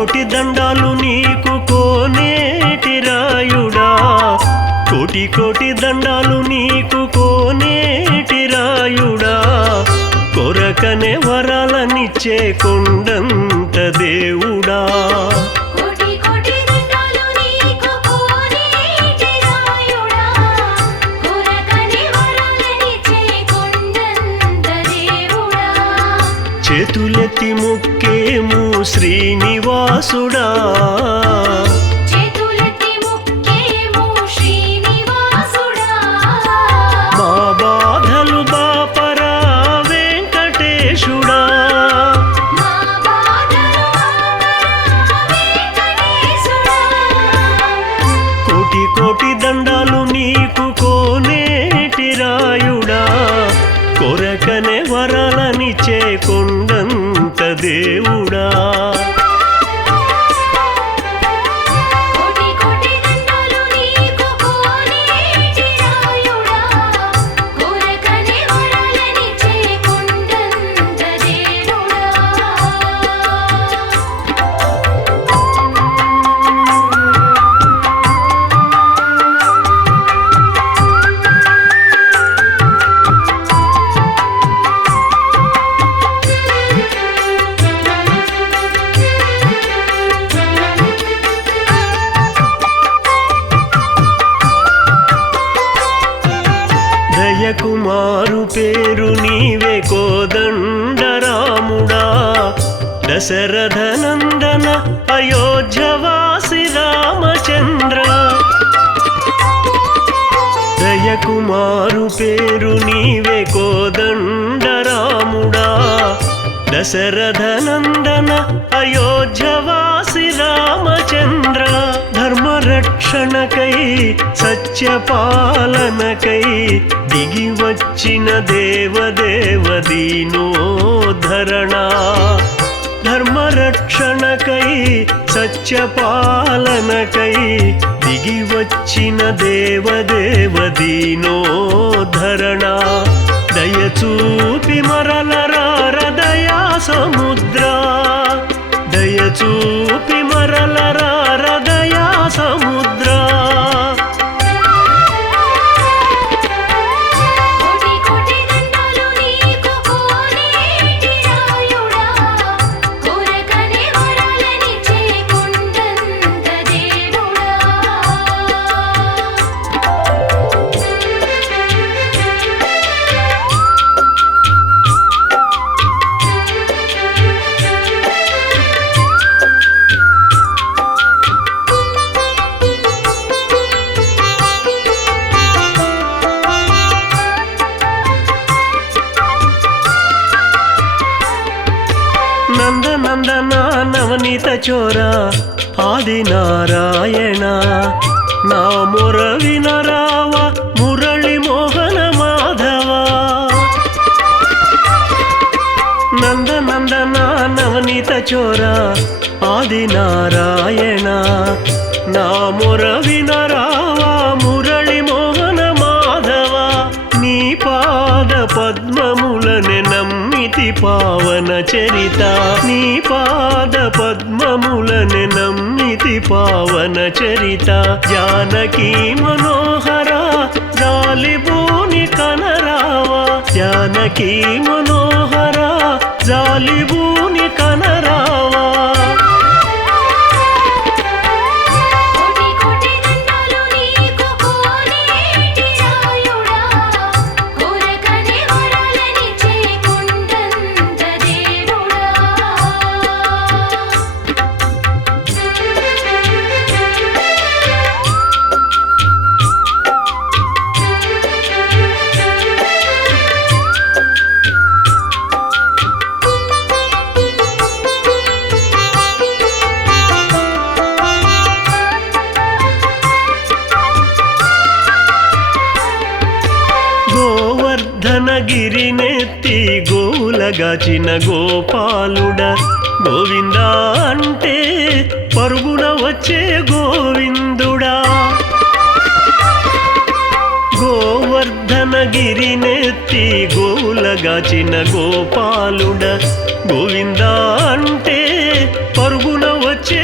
కోటి దండాలు నీకు కోనేటి రాయుడా, కోటి కోటి దండాలు నీకు కోనేటి రాయుడా, కొరకనే వరాలనిచ్చే కొండంత దేవుడా. చేతులెత్తి ముక్కేము శ్రీనివాసుడా, చేతులెత్తి ముక్కేము శ్రీనివాసుడా, మా బాధలు బాపరా వెంకటేశుడా, మా బాధలు బాపరా వెంకటేశుడా. కోటి కోటి దండాలు నీకు కోనేటి రాయుడా, కొరకనే వరాలనిచ్చే కొండంత దేవుడా. కోటి కోటి దండాలు నీకు కోనేటి రాయుడా, కొరకనే వరాలనిచ్చే కొండంత దేవుడా. దయకుమారు పేరు నీవే కోదండరాముడా, దశరథ నందన అయోధ్యవాసి రామచంద్ర. దయకుమారు పేరు నీవే కోదండరాముడా, దశరథ నందన అయోధ్యవాసి రామచంద్ర. ధర్మరక్షణకై సత్యపాలనకై దిగి వచ్చిన దేవదేవ దీనోద్ధరణ. ధర్మరక్షణకై సత్యపాలనకై దిగి వచ్చిన దేవదేవ దీనోద్ధరణ. దయచూపి మరలరార దయా సముద్ర, దయచూపి మరలరార దయా సముద్ర. కోటి కోటి దండాలు నీకు కోనేటి రాయుడా, కొరకనే వరాలనిచ్చే కొండంత దేవుడా. నందనందన నవనీత చోరా ఆది నారాయణ, నా మొర వినరావ మురళి మోహన మాధవ. నందనందన నవనీత చోరా ఆది నారాయణ, నా మొర వినరావ మురళి మోహన మాధవ. నీ పాద పద్మములనే నమ్మితి పావన చరిత, నీ పాద పద్మములనే నమ్మితి పావన చరిత. జానకి మనోహర జాలిబూని కనరావా, జానకి మనోహర జాలిబూని కనరావా. కోటి కోటి దండాలు నీకు కోనేటి రాయుడా, కొరకనే వరాలనిచ్చే కొండంత దేవుడా. గిరినెత్తి గోవులగాచిన గోపాలుడ, గోవింద అంటే పరుగున వచ్చే గోవిందుడా. గోవర్ధన గిరినెత్తి గోవులగాచిన గోపాలుడ, గోవింద అంటే పరుగున వచ్చే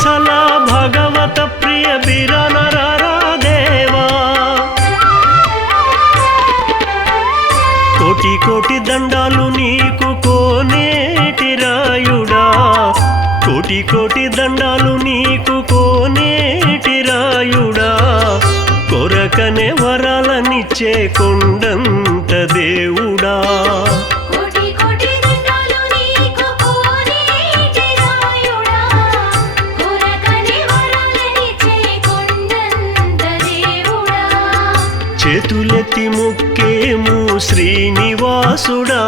వత్సల భగవత ప్రియ బిరనరరా దేవా కోటి కోటి దండాలు నీకు కోనేటి రాయుడా కోటి కోటి దండాలు నీకు కోనేటి రాయుడా కొరకనే వరాలనిచ్చే కొండంత దేవుడా కోటి కోటి దండాలు నీకు కోనేటి రాయుడా కోరకనే వరాలనిచ్చే కొండంత దేవుడా చేతులెత్తి ముక్కేము శ్రీనివాసుడా